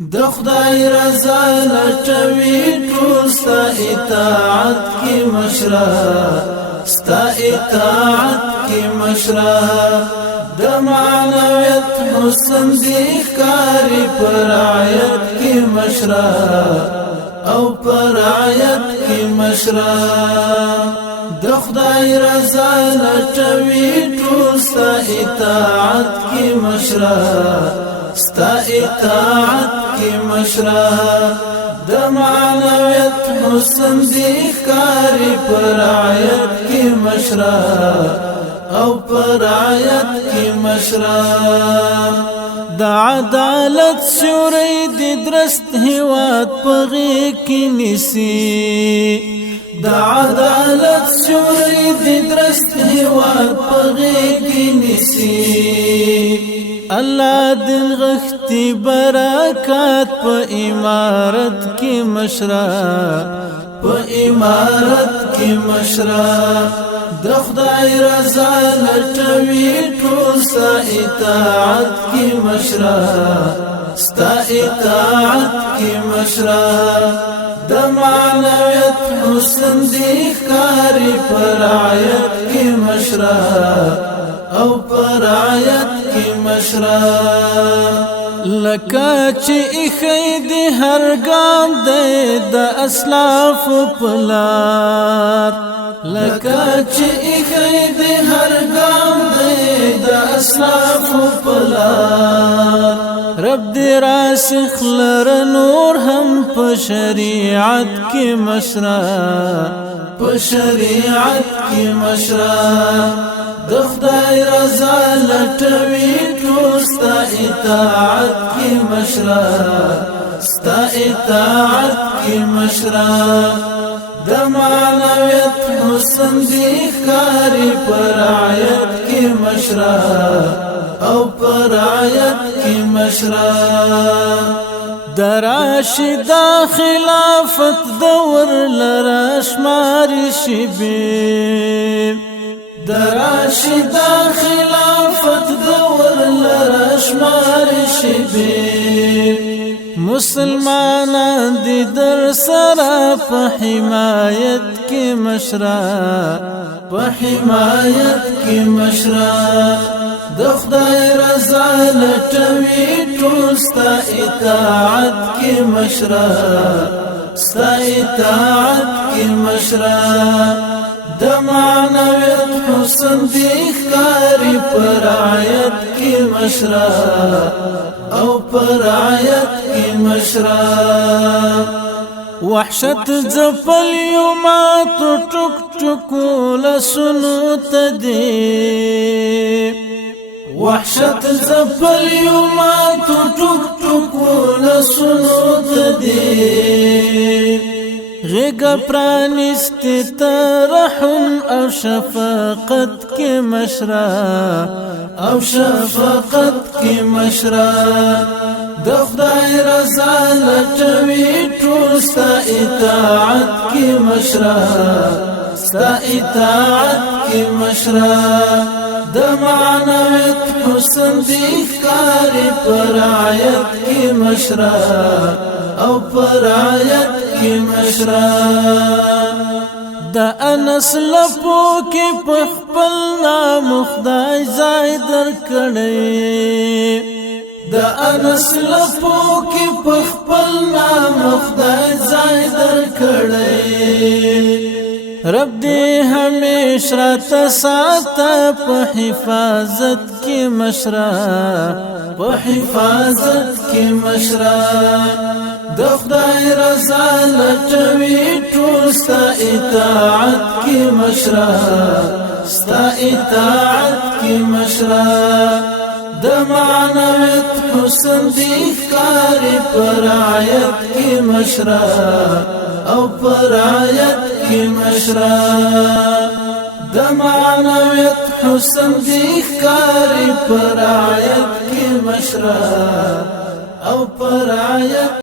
د خدای رضا لټوي ټول ستا اطاعت کی مشره ستا اطاعت کی مشره د معنویت حسن دی ښکاری پر رعایت کی مشره او پر رعایت کی مشره د خدای رضا لټوي ټول ستا اطاعت کی مشره ستا اطاعت کی مشره د معنویت حسن دی ښکاری پر رعایت کی مشره او پر رعایت کی مشره د عدالت سوري د درست هواد پغې کې نسی د عدالت سوري د درست هواد پغې کې نسی الله دل غختی برکات په امارت کې مشره په امارت کې مشره د خدای رضا لټوي ټول ستا اطاعت کې مشره ستا اطاعت کې مشره د معنویت حسن دی ښکاری پر رعایت کې مشره او پر رعایت کی مشره لکه چې اخی دی هر ګام دی د اسلاف پلار لکه چې اخی دی هر ګام دی د اسلاف پلار رب دی راسخ لر نور هم په شریعت کی مشره په شریعت کی مشره د خدای رضا لټوي ټول ستا اطاعت کی مشره ستا اطاعت کی مشره د معنویت حسن دی ښکاری پر رعایت کی مشره او پر رعایت کی مشره د راشده خلافت دور لره شماري شبي د راشده خلافت دور لره شماري شبي مسلمانان دي در سره په حمایت کې مشره په حمایت کې مشره د خدای رضا لټوي ټول ستا اطاعت کې مشره ستا اطاعت کې مشره د معنویت حسن دی ښکاری پر رعایت کی مشره او پر رعایت کی مشره وحشت زفل یومات ټک ټکو لسنو تدی وحشت زفل یومات ټک ټکو لسنو تدی غیگ پرانست ترحم او شفقت کی مشره او شفقت کی مشره د خدای رضا لټوي ټول ستا اطاعت کی مشره ستا اطاعت کی مشره د معنویت حسن دی ښکاری پر رعایت کی مشره او پر رعایت کی مشره د انس لپو کې په خپل نام خدای ځای درکړی د انس لپو کې په خپل نام خدای ځای درکړی رب دې همیشه راته ساته په حفاظت کې مشره په حفاظت کې مشره د خدای رضا لټوي ټول ستا اطاعت کی مشره ستا اطاعت کی مشره د معنویت حسن دی ښکاری پر رعایت کی مشره او پر رعایت کی مشره د معنویت حسن دی ښکاری پر رعایت کی مشره او پر رعایت